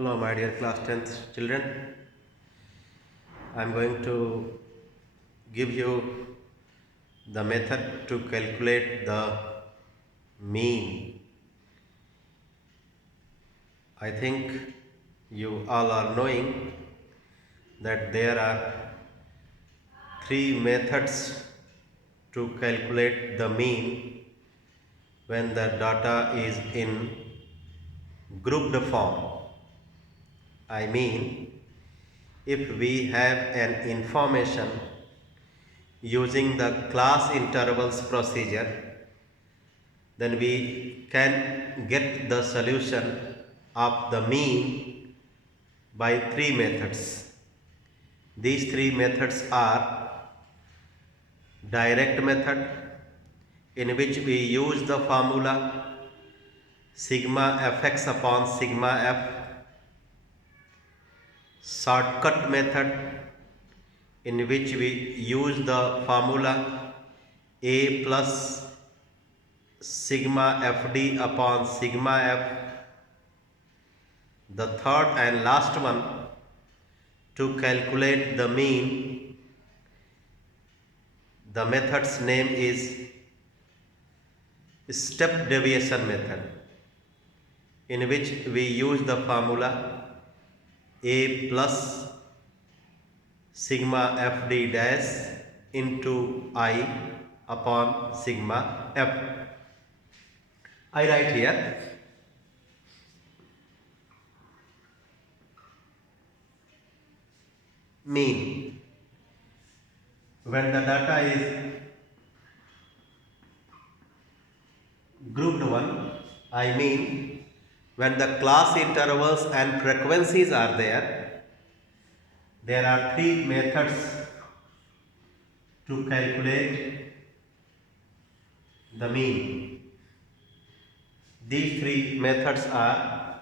Hello, my dear class 10th children. I am going to give you the method to calculate the mean. I think you all are knowing that there are three methods to calculate the mean when the data is in grouped form. I mean, if we have an information using the class intervals procedure, then we can get the solution of the mean by three methods. These three methods are direct method, in which we use the formula sigma fx upon sigma f; shortcut method, in which we use the formula a plus sigma fd upon sigma f; the third and last one, to calculate the mean, the method's name is step deviation method, in which we use the formula a plus sigma fd dash into I upon sigma f. I write here mean. When the data is grouped one, I mean when the class intervals and frequencies are there are three methods to calculate the mean. These three methods are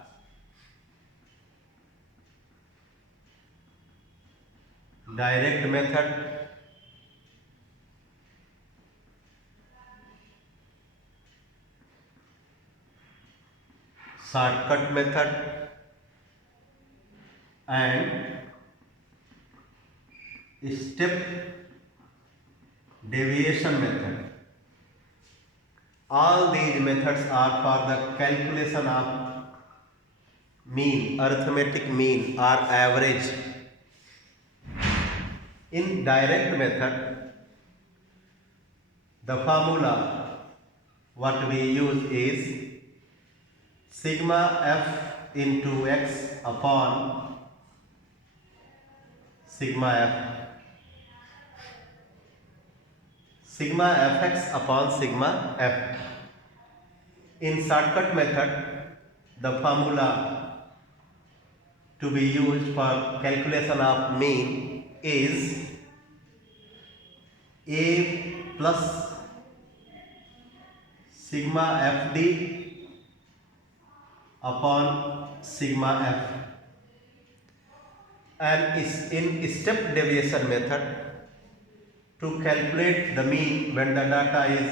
direct method, shortcut method, and step deviation method. All these methods are for the calculation of mean, arithmetic mean or average. In direct method, the formula what we use is sigma f into x upon sigma f, sigma fx upon sigma f. In shortcut method, the formula to be used for calculation of mean is a plus sigma fd upon sigma f. And is in step deviation method, to calculate the mean when the data is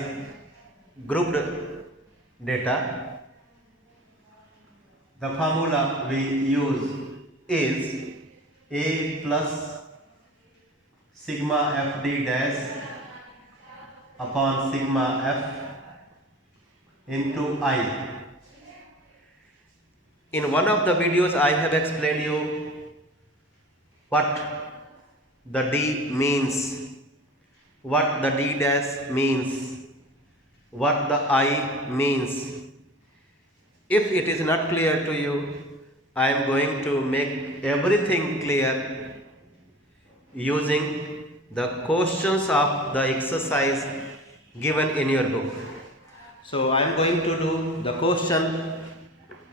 grouped data, the formula we use is a plus sigma fd dash upon sigma f into I. In one of the videos I have explained you what the D means, what the D dash means, what the I means. If it is not clear to you, I am going to make everything clear using the questions of the exercise given in your book. So I am going to do the question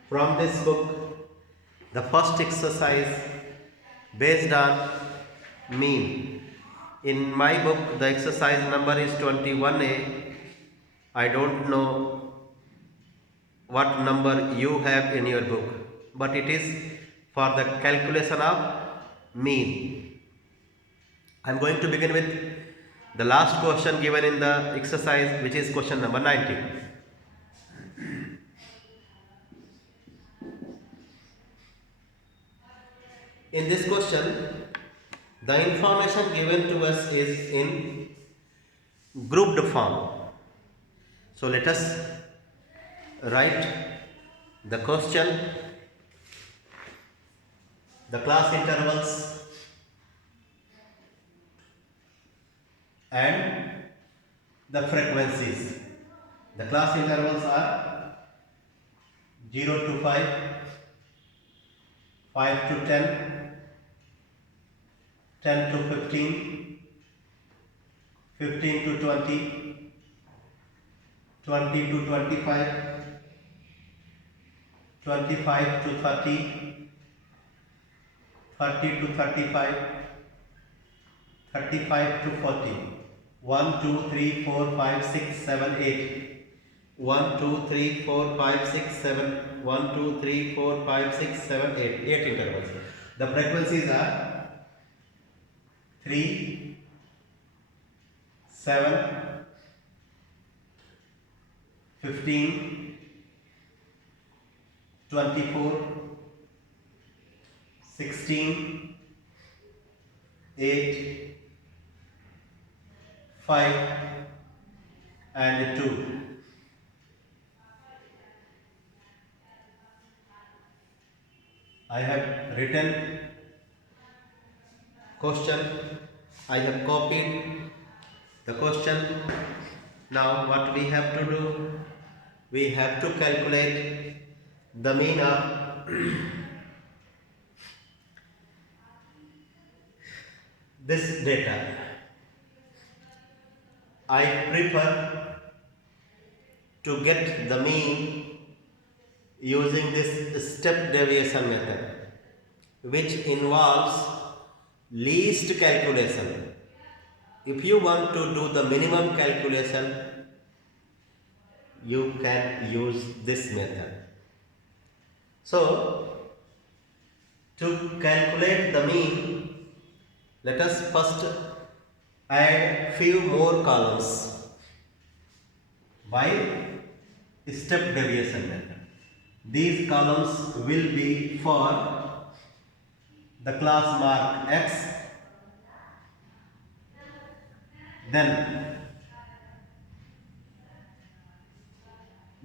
from this book, the first exercise based on mean. In my book, the exercise number is 21A. I don't know what number you have in your book, but it is for the calculation of mean. I am going to begin with the last question given in the exercise, which is question number 19. in this question, the information given to us is in grouped form. So let us write the question, the class intervals, and the frequencies. The class intervals are 0 to 5, 5 to 10, 10 to 15, 15 to 20, 20 to 25, 25 to 30, 30 to 35, 35 to 40. 1, 2, 3, 4, 5, 6, 7, 8. 1, 2, 3, 4, 5, 6, 7. 1, 2, 3, 4, 5, 6, 7, 8. 8 intervals. The frequencies are 3, 7, 15, 24, 16, 8, 5 and 2. I have written question, I have copied the question. Now what we have to do? We have to calculate the mean of this data. I prefer to get the mean using this step deviation method, which involves least calculation. If you want to do the minimum calculation, you can use this method. So, to calculate the mean, let us first add few more columns by step deviation method. These columns will be for the class mark X, then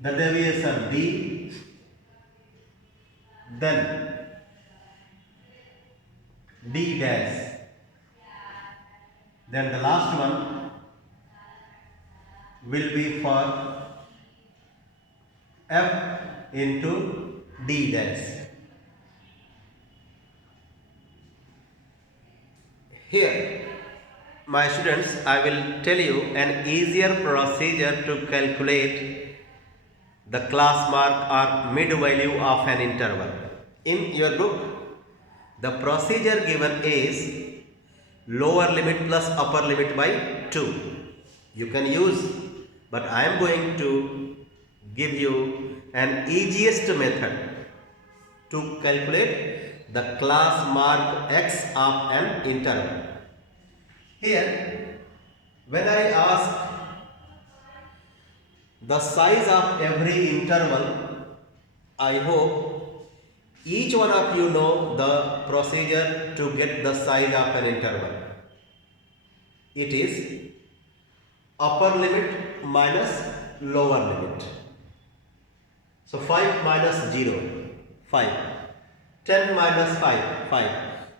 the deviation D, then D dash, then the last one will be for F into D dash. Here, my students, I will tell you an easier procedure to calculate the class mark or mid value of an interval. In your book, the procedure given is lower limit plus upper limit by 2. You can use, but I am going to give you an easiest method to calculate the class mark X of an interval. Here, when I ask the size of every interval, I hope each one of you know the procedure to get the size of an interval. It is upper limit minus lower limit. So 5 minus 0, 5. 10 minus 5, 5.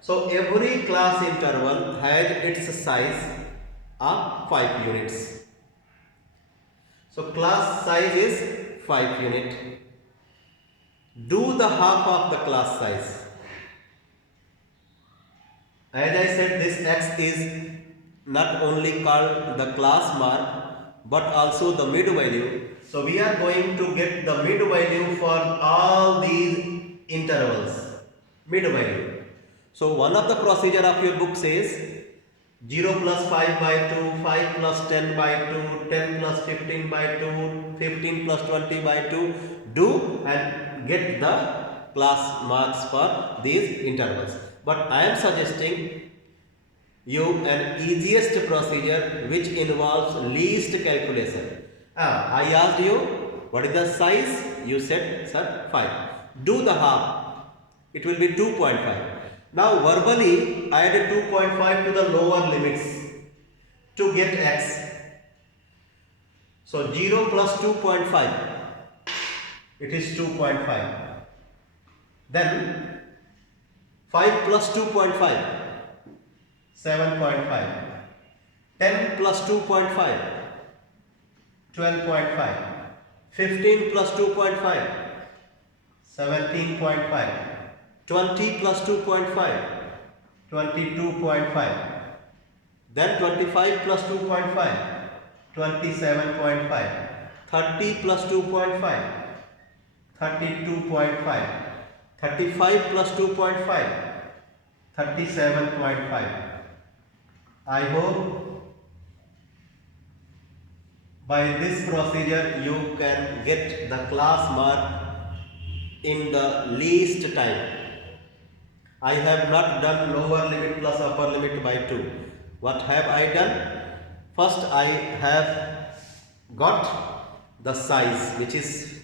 So every class interval has its size of 5 units. So class size is 5 unit. Do the half of the class size. As I said, this X is not only called the class mark but also the mid value. So we are going to get the mid value for all these intervals. Mid value. So one of the procedure of your book says 0 plus 5 by 2, 5 plus 10 by 2, 10 plus 15 by 2, 15 plus 20 by 2. Do and get the class marks for these intervals. But I am suggesting you an easiest procedure which involves least calculation. I asked you what is the size? You said, sir, 5. Do the half. It will be 2.5. Now verbally add 2.5 to the lower limits to get x. So 0 plus 2.5, it is 2.5. Then 5 plus 2.5, 7.5. 10 plus 2.5, 12.5. 15 plus 2.5, 17.5. 20 plus 2.5, 22.5. Then 25 plus 2.5, 27.5. 30 plus 2.5, 32.5. 35 plus 2.5, 37.5. I hope by this procedure you can get the class mark in the least time. I have not done lower limit plus upper limit by 2. What have I done? First I have got the size, which is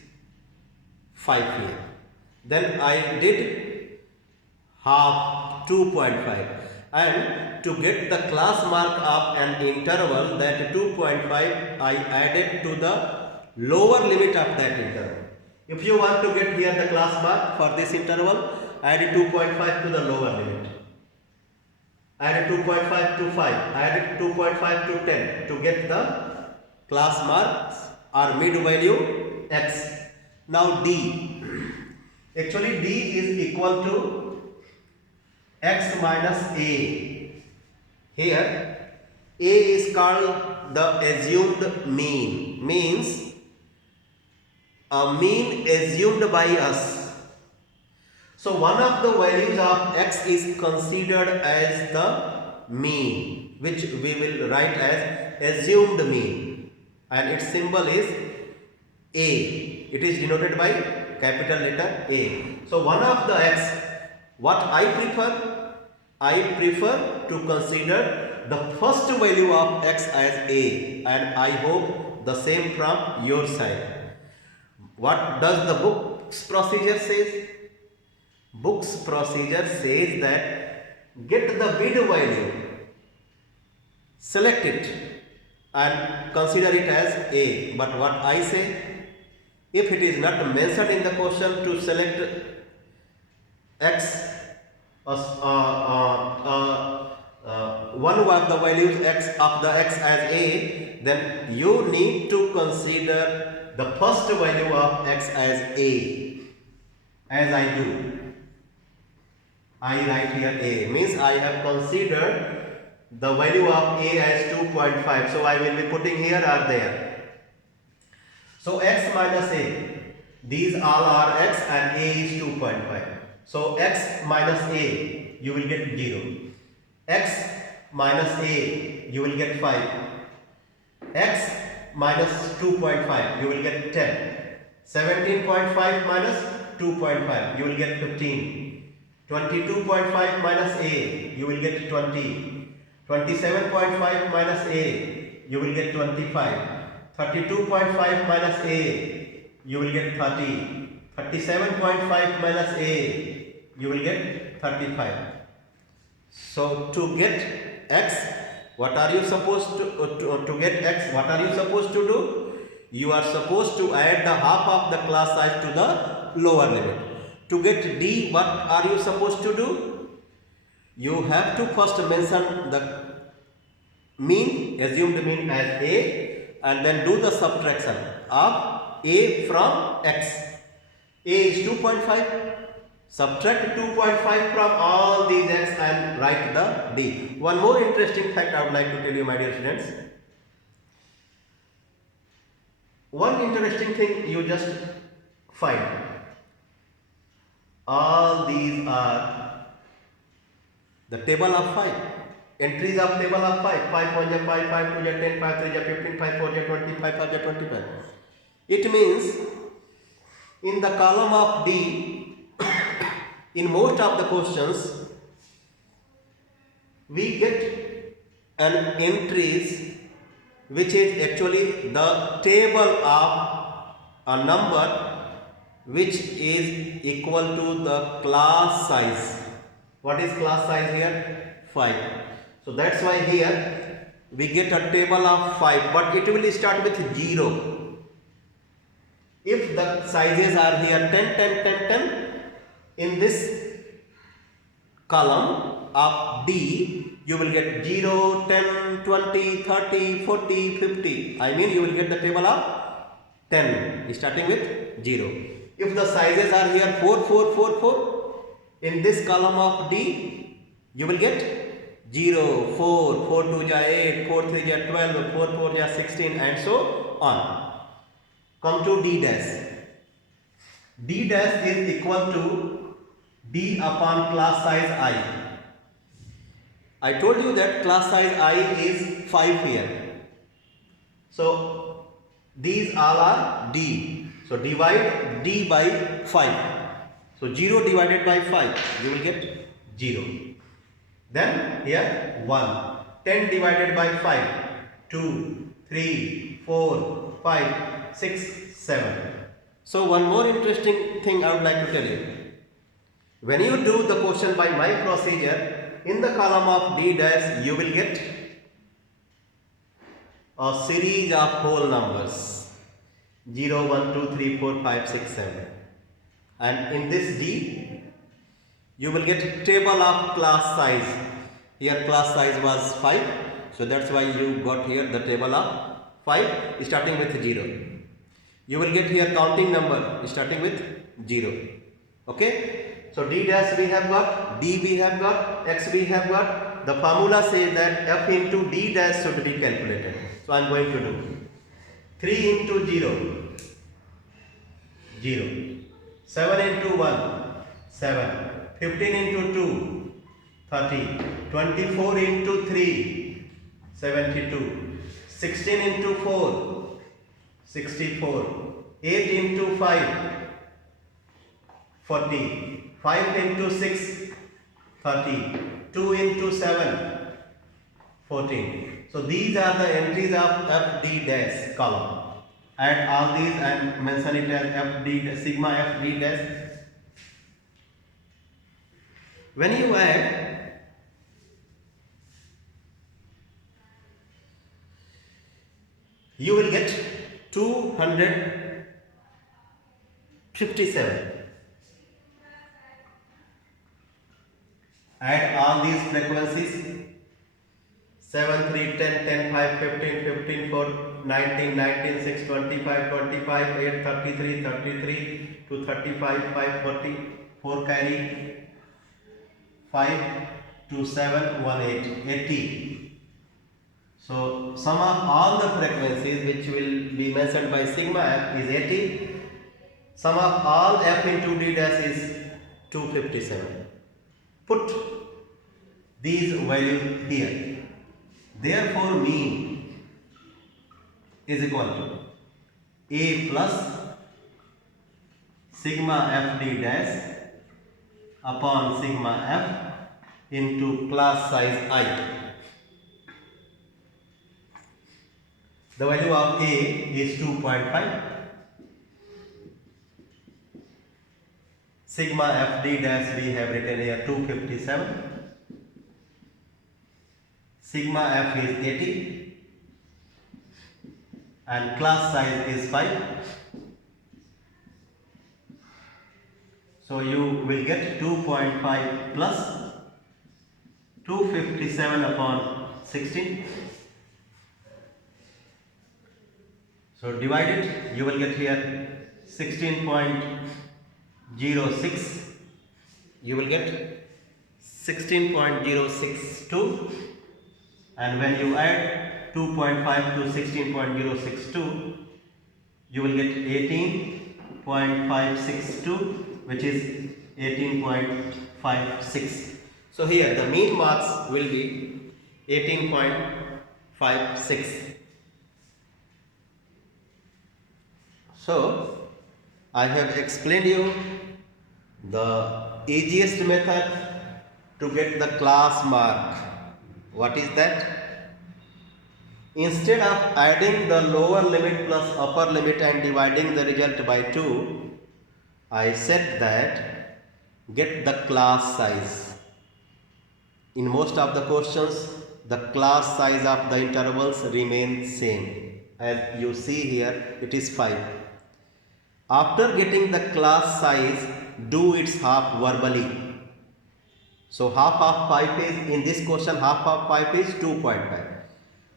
5 here. Then I did half 2.5, and to get the class mark of an interval, that 2.5 I added to the lower limit of that interval. If you want to get here the class mark for this interval, add 2.5 to the lower limit. Add 2.5 to 5, add 2.5 to 10 to get the class marks or mid value x. Now d. Actually d is equal to x minus a. Here a is called the assumed mean, means a mean assumed by us. So one of the values of x is considered as the mean, which we will write as assumed mean, and its symbol is a. It is denoted by capital letter A. So one of the x, what I prefer to consider the first value of x as A, and I hope the same from your side. What does the book's procedure says? Book's procedure says that get the bid value, select it and consider it as A. But what I say, if it is not mentioned in the question to select x, one of the values x of the x as A, then you need to consider the first value of x as A, as I do. I write here A, means I have considered the value of A as 2.5. So I will be putting here or there. So x minus A, these all are x and A is 2.5. So x minus A, you will get 0. X minus A, you will get 5. X minus 2.5, you will get 10. 17.5 minus 2.5, you will get 15. 22.5 minus A, you will get 20. 27.5 minus A, you will get 25. 32.5 minus A, you will get 30. 37.5 minus A, you will get 35. So to get x, what are you supposed to get x? What are you supposed to do? You are supposed to add the half of the class size to the lower limit. To get d, what are you supposed to do? You have to first mention the mean, assumed mean as A, and then do the subtraction of A from x. A is 2.5. Subtract 2.5 from all these x and write the d. One more interesting fact I would like to tell you, my dear students. One interesting thing you just find. All these are the table of 5. Entries of table of 5. 5 1 is 5, 5 2 is 10, 5 3 is 15, 5 4 is 20, 5 5 is 25. It means in the column of D, in most of the questions, we get an entries which is actually the table of a number which is equal to the class size. What is class size here? 5. So that's why here we get a table of 5, but it will start with 0. If the sizes are here 10, 10, 10, 10, in this column of D, you will get 0, 10, 20, 30, 40, 50. I mean, you will get the table of 10 starting with 0. If the sizes are here 4, 4, 4, 4, in this column of D, you will get 0, 4, 4 2 ja 8, 4 3 ja 12, 4 4 ja 16, and so on. Come to D dash. D dash is equal to D upon class size I. I told you that class size I is 5 here. So these all are D. So divide D by 5. So 0 divided by 5, you will get 0. Then here 1. 10 divided by 5, 2, 3, 4, 5, 6, 7. So one more interesting thing I would like to tell you. When you do the question by my procedure, in the column of D dash, you will get a series of whole numbers 0, 1, 2, 3, 4, 5, 6, 7. And in this D, you will get table of class size. Here class size was 5. So that's why you got here the table of 5 starting with 0. You will get here counting number starting with 0. Okay. So D dash we have got, D we have got, X we have got. The formula says that F into D dash should be calculated. So I am going to do 3 into 0, 0. 7 into 1, 7. 15 into 2, 30. 24 into 3, 72. 16 into 4, 64. 8 into 5, 40. 5 into 6, 30. 2 into 7, 14. So these are the entries of FD dash column. Add all these and mention it as FD sigma FD dash. When you add, you will get 257. Add all these frequencies 7, 3, 10, 10, 5, 15, 15, 4, 19, 19, 6, 25, 25, 8, 33, 33, 2, 35, 5, 40, 4 carry, 5, 2, 7, 1, 8, 80. So sum of all the frequencies which will be mentioned by sigma f is 80. Sum of all f into d dash is 257. Put these values here. Therefore, mean is equal to A plus sigma fd dash upon sigma f into class size I. The value of A is 2.5. Sigma fd dash we have written here 257. Sigma f is 80 and class size is 5. So you will get 2.5 plus 257 upon 16. So divide it, you will get here 16.06. You will get 16.062. And when you add 2.5 to 16.062, you will get 18.562, which is 18.56. So here the mean marks will be 18.56. So I have explained you the easiest method to get the class mark. What is that? Instead of adding the lower limit plus upper limit and dividing the result by 2, I said that get the class size. in most of the questions the class size of the intervals remain same. As you see here, it is 5. After getting the class size, do its half verbally. So half of 5 is, in this question, half of 5 is 2.5.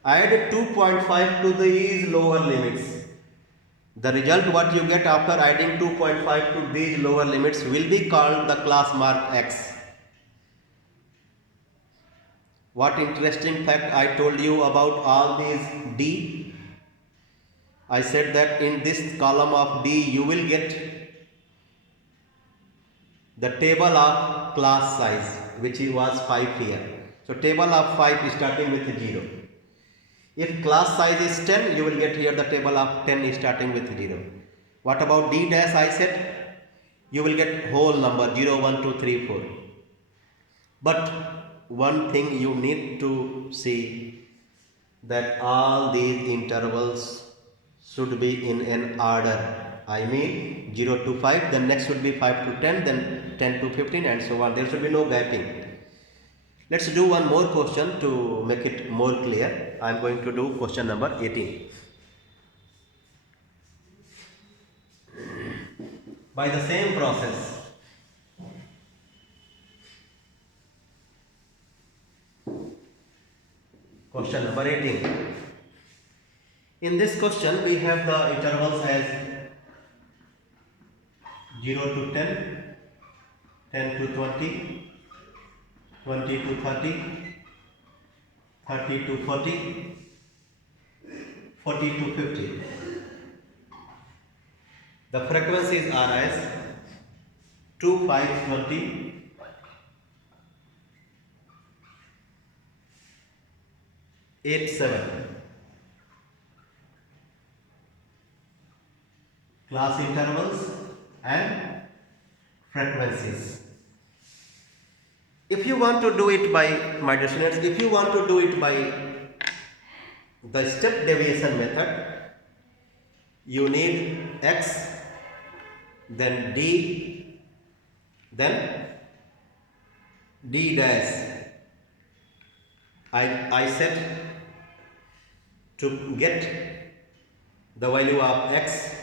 Add 2.5 to these lower limits. The result what you get after adding 2.5 to these lower limits will be called the class mark x. What interesting fact I told you about all these D? I said that in this column of D you will get the table of class size, which was 5 here. So table of 5 is starting with 0. If class size is 10, you will get here the table of 10 is starting with 0. What about D dash? I said you will get whole number 0, 1, 2, 3, 4. But one thing you need to see, that all these intervals should be in an order. I mean 0 to 5, then next would be 5 to 10, then 10 to 15 and so on. There should be no gapping. Let's do one more question to make it more clear. I am going to do question number 18. By the same process, question number 18. In this question, we have the intervals as 0 to 10, 10 to 20, 20 to 30, 30 to 40, 40 to 50. The frequencies are as 2, 5, 20, 8, 7. Class intervals and frequencies. If you want to do it by, my dear students, if you want to do it by the step deviation method, you need x, then d, then d dash. I said to get the value of x,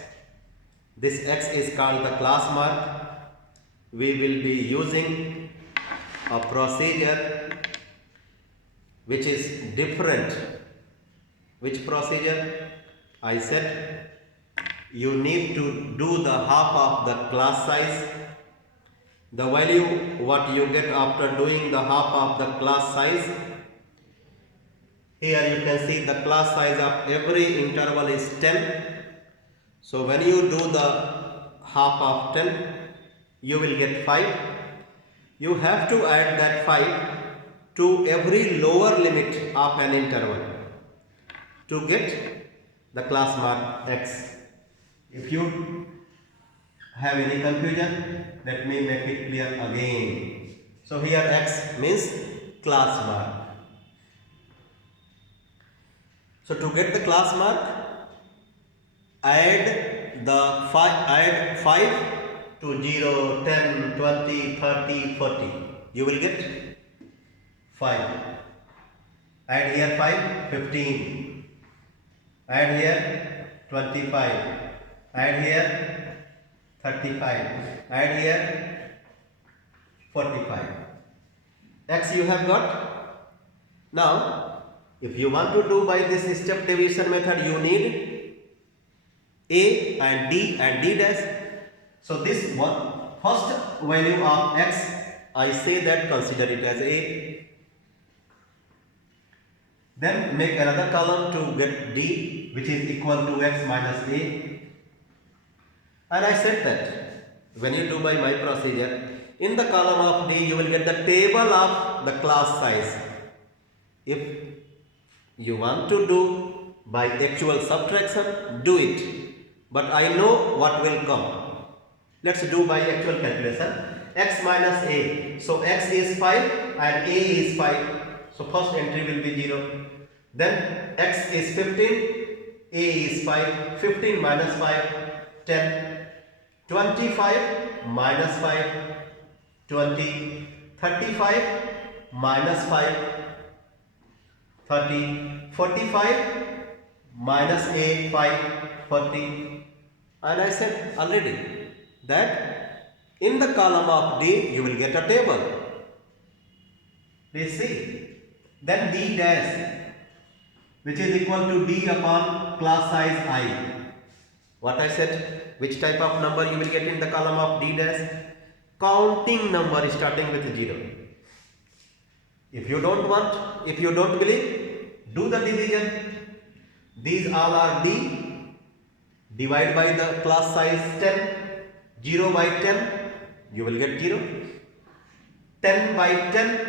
this x is called the class mark. We will be using a procedure which is different. Which procedure? I said you need to do the half of the class size. The value what you get after doing the half of the class size, here you can see the class size of every interval is 10. So when you do the half of 10, you will get 5. You have to add that 5 to every lower limit of an interval to get the class mark x. If you have any confusion, let me make it clear again. So here x means class mark. So to get the class mark, add 5 to 0, 10, 20, 30, 40. You will get 5. Add here 5, 15. Add here 25. Add here 35. Add here 45. X you have got. Now, if you want to do by this step division method, you need A and D dash. So this one, first value of x, I say that consider it as A. Then make another column to get D, which is equal to x minus A. And I said that when you do by my procedure, in the column of D you will get the table of the class size. If you want to do by actual subtraction, do it. But I know what will come. Let's do by actual calculation. X minus A. So x is 5 and A is 5. So first entry will be 0. Then x is 15. A is 5. 15 minus 5, 10. 25 minus 5, 20. 35 minus 5, 30, 45 minus a 5, 40. And I said already that in the column of D you will get a table. Please see. Then D dash, which is equal to D upon class size I. What I said? Which type of number you will get in the column of D dash? Counting number starting with 0. If you don't want, if you don't believe, do the division. These all are D. Divide by the class size 10. 0 by 10, you will get 0. 10 by 10,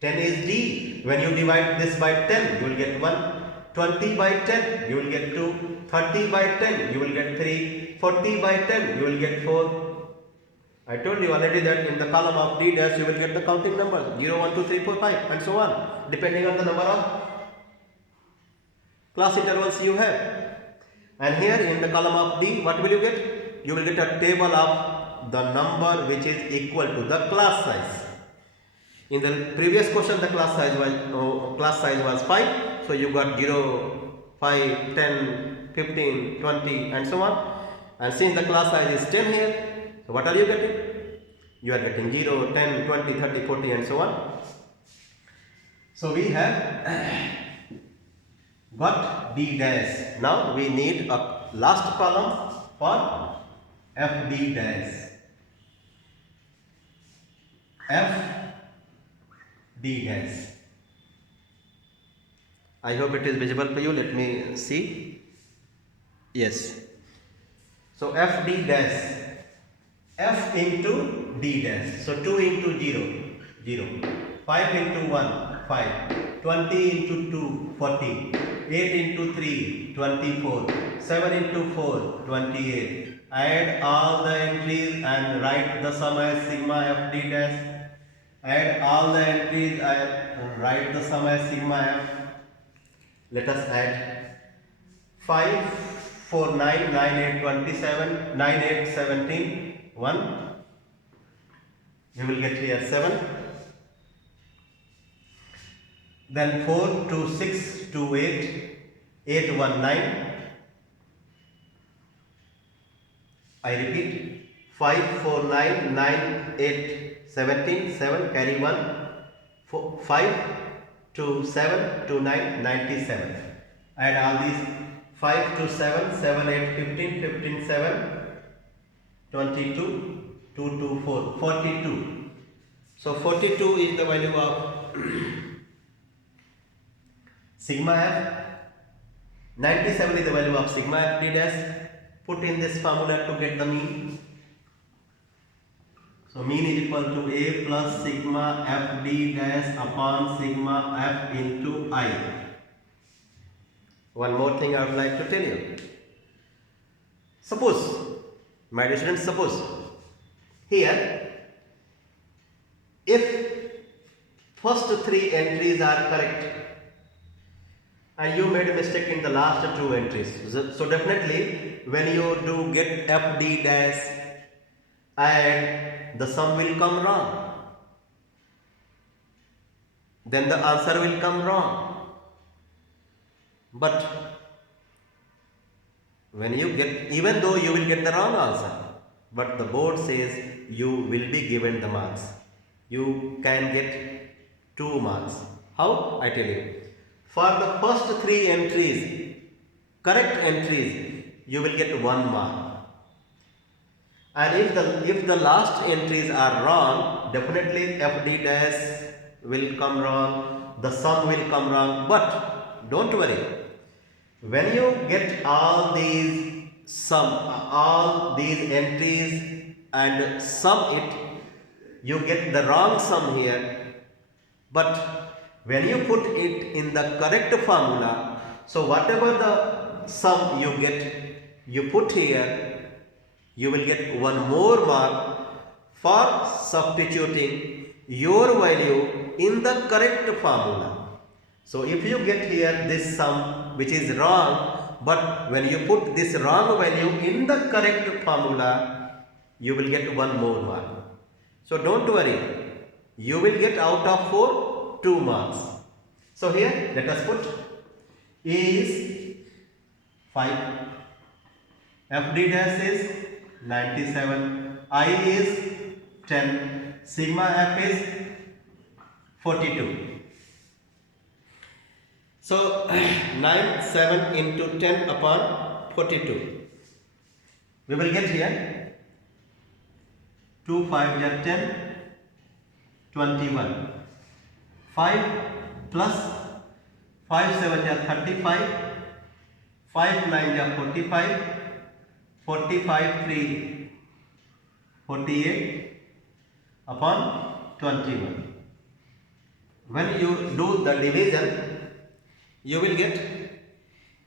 10 is D. When you divide this by 10, you will get 1. 20 by 10, you will get 2. 30 by 10, you will get 3. 40 by 10, you will get 4. I told you already that in the column of D dash, you will get the counting numbers 0, 1, 2, 3, 4, 5 and so on, depending on the number of class intervals you have. And here in the column of D, what will you get? You will get a table of the number which is equal to the class size. In the previous question, the class size was 5. So you got 0, 5, 10, 15, 20 and so on. And since the class size is 10 here, so what are you getting? You are getting 0, 10, 20, 30, 40 and so on. So we have got D dash. Now we need a last column for FD dash. FD dash. I hope it is visible to you. Let me see. Yes. So FD dash. F into D dash. So 2 into 0, 0. 5 into 1, 5. 20 into 2, 40. 8 into 3, 24. 7 into 4, 28. Add all the entries and write the sum as sigma FD dash. Add all the entries and write the sum as sigma F. Let us add 5, 4, 9, 9, 8, 27, 9, 8, 17. 1, you will get here 7, then 4, 2, 6, 2, 8, 8, 1, 9, I repeat 5, 4, 9, 9, 8, 17, 7, carry 1, 4, 5, 2, 7, 2, 9, 97, add all these 5 to 7, 7, 8, 15, 15, 7, 22, 2 to 4, 42. So 42 is the value of sigma F. 97 is the value of sigma F D dash. Put in this formula to get the mean. So mean is equal to A plus sigma F D dash upon sigma F into I. One more thing I would like to tell you. Suppose, my dear students, suppose here if first 3 entries are correct and you made a mistake in the last 2 entries, so definitely when you do get FD dash and the sum will come wrong, then the answer will come wrong. But when you get, even though you will get the wrong answer, but the board says you will be given the marks. You can get 2 marks. How? I tell you. For the first 3 entries, correct entries, you will get 1 mark. And if the last entries are wrong, definitely FD dash will come wrong, the sum will come wrong. But don't worry. When you get all these entries and sum it, you get the wrong sum here. But when you put it in the correct formula, so whatever the sum you get, you put here, you will get 1 more mark for substituting your value in the correct formula. So if you get here this sum which is wrong, but when you put this wrong value in the correct formula, you will get 1 more mark. So don't worry. you will get out of 4 2 marks. So here let us put A is 5, FD dash is 97, I is 10, sigma F is 42. So 9 7 into 10 upon 42. We will get here 2 5 are 10, 21. 5 plus 5 7 are 35, 5 9 are 45, 45 3 48 upon 21. When you do the division, you will get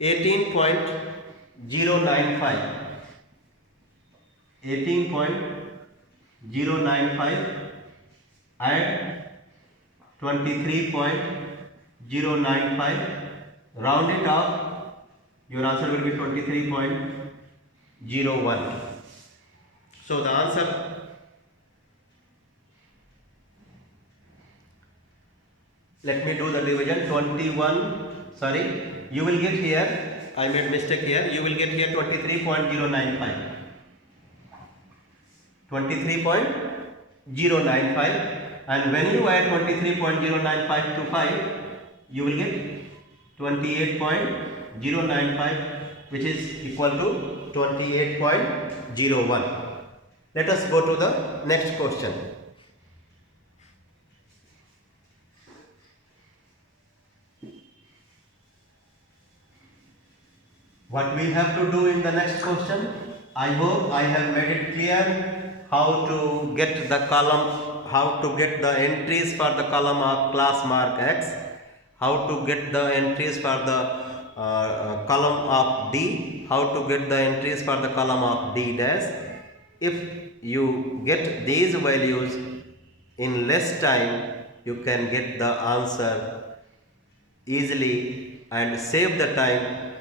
18.095. 18.095 and 23.095, round it off, your answer will be 23.01. So the answer, let me do the division. 21, sorry, you will get here, I made mistake here, you will get here 23.095. 23.095, and when you add 23.095 to 5, you will get 28.095, which is equal to 28.01. Let us go to the next question. What we have to do in the next question? I hope I have made it clear how to get the column, how to get the entries for the column of class mark X, how to get the entries for the column of D, how to get the entries for the column of D dash. If you get these values in less time, you can get the answer easily and save the time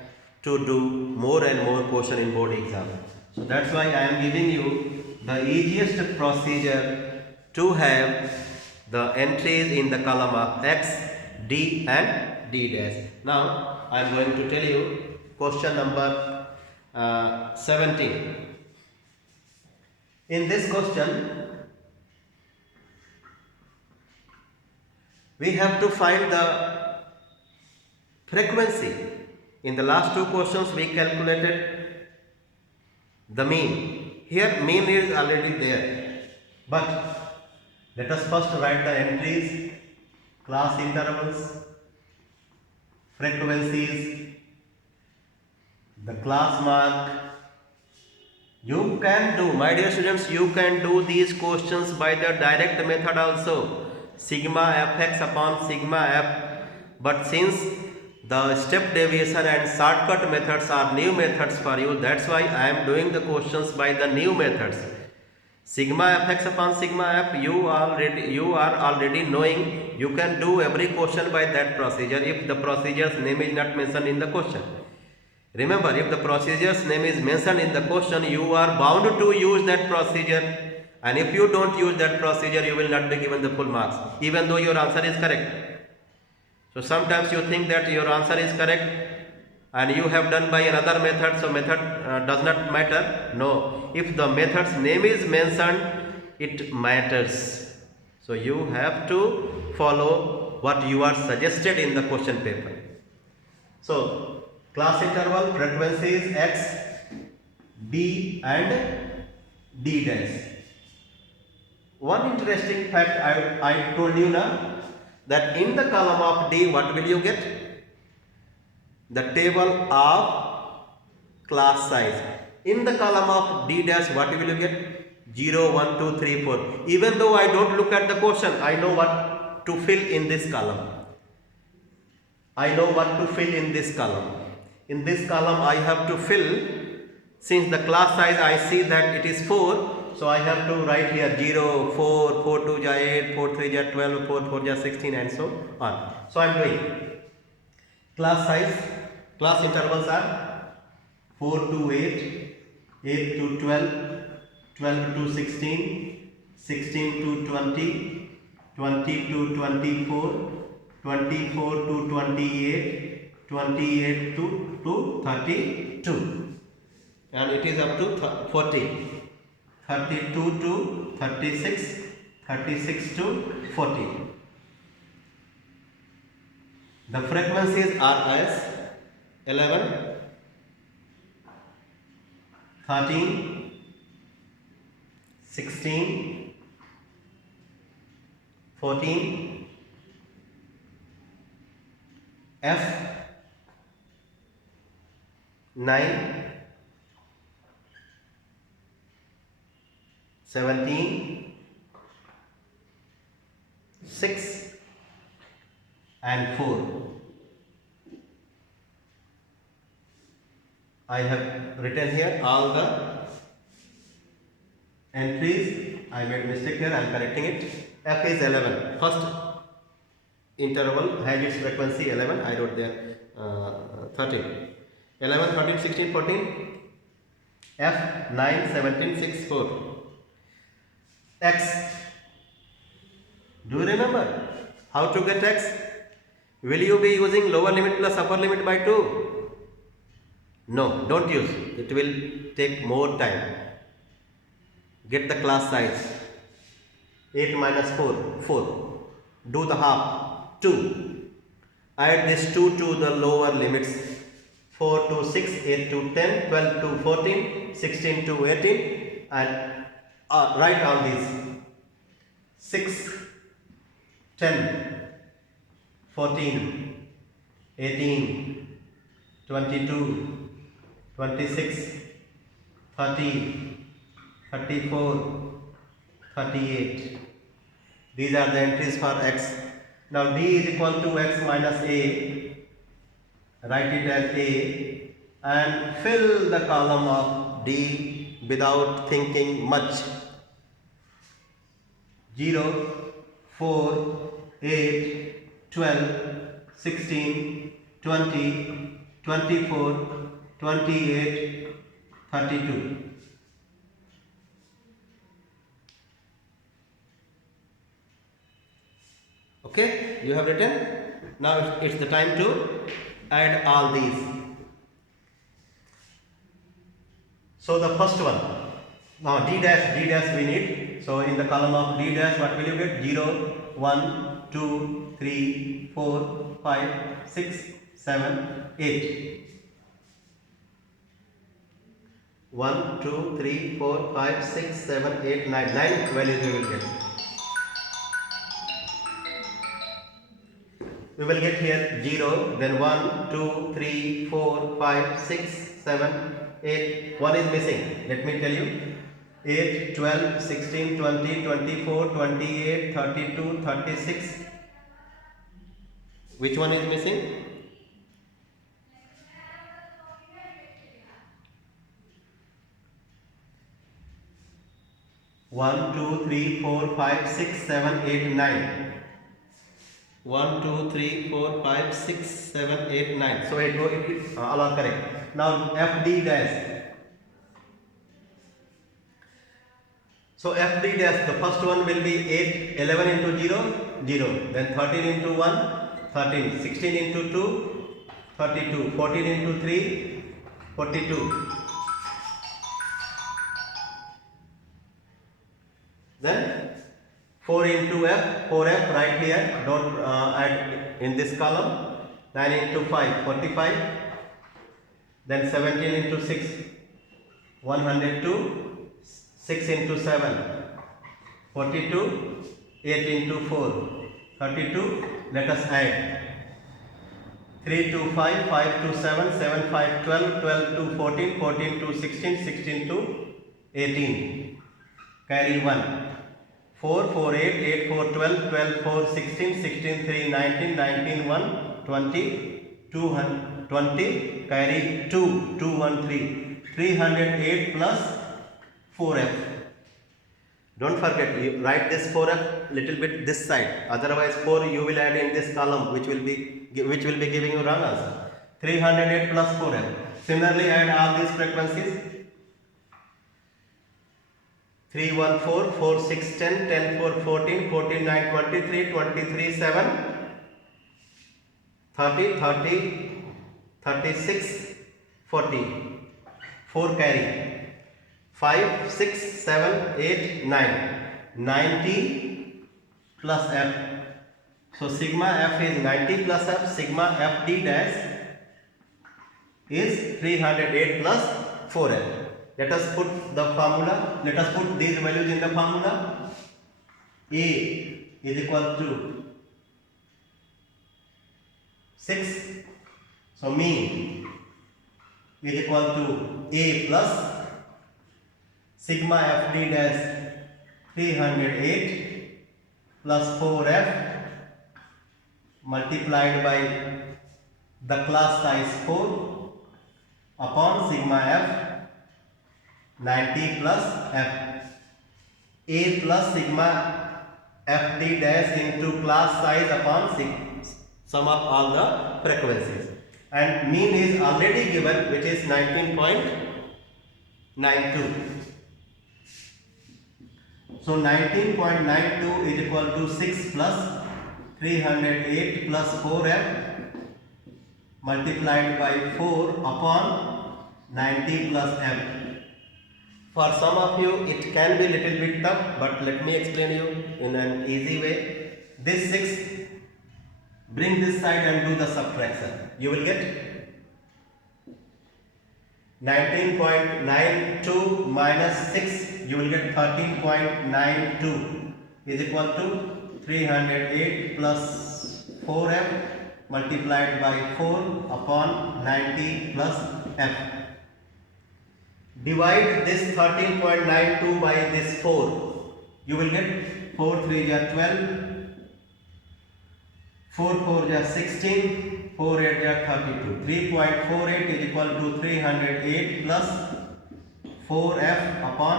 to do more and more question in board exam. So that's why I am giving you the easiest procedure to have the entries in the column of X, D and D dash. Now I am going to tell you question number 17. In this question, we have to find the frequency. In the last two questions we calculated the mean. Here mean is already there, but let us first write the entries, class intervals, frequencies, the class mark. You can do, my dear students, you can do these questions by the direct method also, sigma fx upon sigma f, but since the step deviation and shortcut methods are new methods for you, that's why I am doing the questions by the new methods. Sigma fx upon sigma f, you are already knowing. You can do every question by that procedure if the procedure's name is not mentioned in the question. Remember, if the procedure's name is mentioned in the question, you are bound to use that procedure, and if you don't use that procedure, you will not be given the full marks, even though your answer is correct. So sometimes you think that your answer is correct and you have done by another method, so method does not matter. No, if the method's name is mentioned, it matters. So you have to follow what you are suggested in the question paper. So class interval, frequencies X, D and D dash. One interesting fact I told you now, that in the column of D, what will you get? The table of class size. In the column of D dash, what will you get? 0, 1, 2, 3, 4. Even though I don't look at the question, I know what to fill in this column. I know what to fill in this column. In this column, I have to fill, since the class size I see that it is 4, so I have to write here 0, 4, 4 2 ja 8, 4 3 ja 12, 4 4 ja 16 and so on. So I am doing class size, class intervals are 4 to 8, 8 to 12, 12 to 16, 16 to 20, 20 to 24, 24 to 28, 28 to 32, and it is up to 40, 32 to 36, 36 to 40. The frequencies are as 11, 13, 16, 14, F, 9, 17, 6 and 4. I have written here all the entries. I made mistake here, I am correcting it. F is 11. First interval has its frequency 11. I wrote there 13. 11, 13, 16, 14. F, 9, 17, 6, 4. X. Do you remember how to get X? Will you be using lower limit plus upper limit by 2? No, don't use. It will take more time. Get the class size. 8 minus 4, 4. Do the half, 2. Add this 2 to the lower limits. 4 to 6, 8 to 10, 12 to 14, 16 to 18, and write all these. 6, 10, 14, 18, 22, 26, 30, 34, 38. These are the entries for X. Now D is equal to X minus A. Write it as A and fill the column of D without thinking much. 0, 4, 8, 12, 16, 20, 24, 28, 32. Okay, you have written. Now it's the time to add all these. So the first one, now D dash we need. So in the column of D dash, what will you get? 0, 1, 2, 3, 4, 5, 6, 7, 8. 1, 2, 3, 4, 5, 6, 7, 8, 9. 9 values we will get. We will get here 0, then 1, 2, 3, 4, 5, 6, 7, 8. 1 is missing. Let me tell you. 8, 12, 16, 20, 24, 28, 32, 36. Which one is missing? One, 2, 3, 4, 5, 6, 7, 8, 9. 1, 2, 3, 4, 5, 6, 7, 8, 9. So it all are correct. Now FD dash. So FD dash, the first one will be 8, 11 into 0, 0. Then 13 into 1, 13. 16 into 2, 32. 14 into 3, 42. Then 4 into F, 4F right here, don't add in this column. 9 into 5, 45. Then 17 into 6, 102. 6 into 7, 42. 8 into 4, 32. Let us add. 3 to 5, 5 to 7, 7, 5, 12, 12 to 14, 14 to 16, 16 to 18. Carry 1. 4, 4, 8, 8, 4, 12, 12, 4, 16, 16, 3, 19, 19, 1, 20, 20, carry 2, 2, 1, 3, 308 plus 4F. Don't forget, you write this 4F little bit this side. Otherwise 4 you will add in this column, which will be giving you wrong answer. 308 plus 4F. Similarly, add all these frequencies. 3 1 4, 4 6 10, 10 4 14, 14 9 23, 23 7, 30, 30, 36, 40, 4 carry, 5 6 7 8 9, 90 plus f. So sigma f is 90 plus f, sigma f d dash is 308 plus 4f. Let us put the formula. Let us put these values in the formula. A is equal to 6. So mean is equal to A plus sigma f d dash 308 plus 4f multiplied by the class size 4 upon sigma f 90 plus f. A plus sigma f d dash into class size upon sum of all the frequencies, and mean is already given, which is 19.92. So 19.92 is equal to 6 plus 308 plus 4f multiplied by 4 upon 90 plus f. For some of you it can be little bit tough, but let me explain you in an easy way. This 6, bring this side and do the subtraction. You will get 19.92 minus 6, you will get 13.92 is equal to 308 plus 4f multiplied by 4 upon 90 plus f. Divide this 13.92 by this 4. You will get 4 3 is 12, 4 4 is 16, 4 8 is 32. 3.48 is equal to 308 plus 4f upon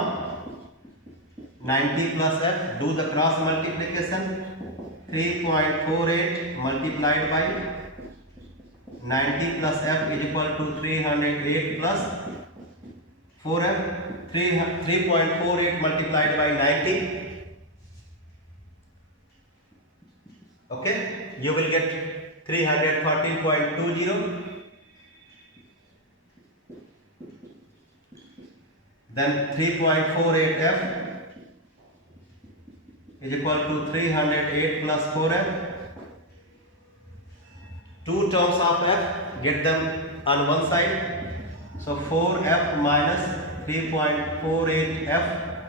90 plus f. Do the cross multiplication. 3.48 multiplied by 90 plus f is equal to 308 plus 4f. 3.48 multiplied by 90. Okay, you will get 314.20. Then 3.48f is equal to 308 plus 4f. Two terms of f, get them on one side. So 4f minus 3.48f,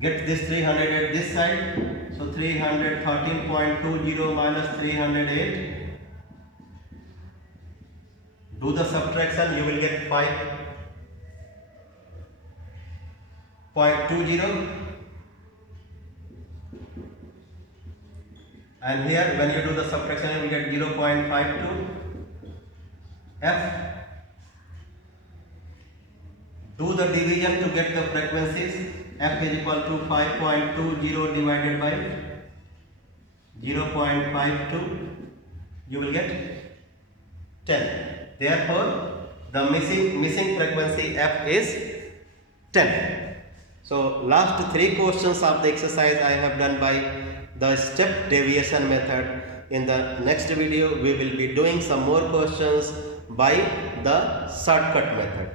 get this 308 this side. So 313.20 minus 308. Do the subtraction, you will get 5.20. And here when you do the subtraction, you will get 0.52 f. Do the division to get the frequencies. F is equal to 5.20 divided by 0.52. You will get 10. Therefore, the missing frequency f is 10. So last 3 questions of the exercise I have done by the step deviation method. In the next video we will be doing some more questions by the shortcut method.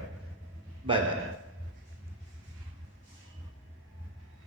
Bye bye.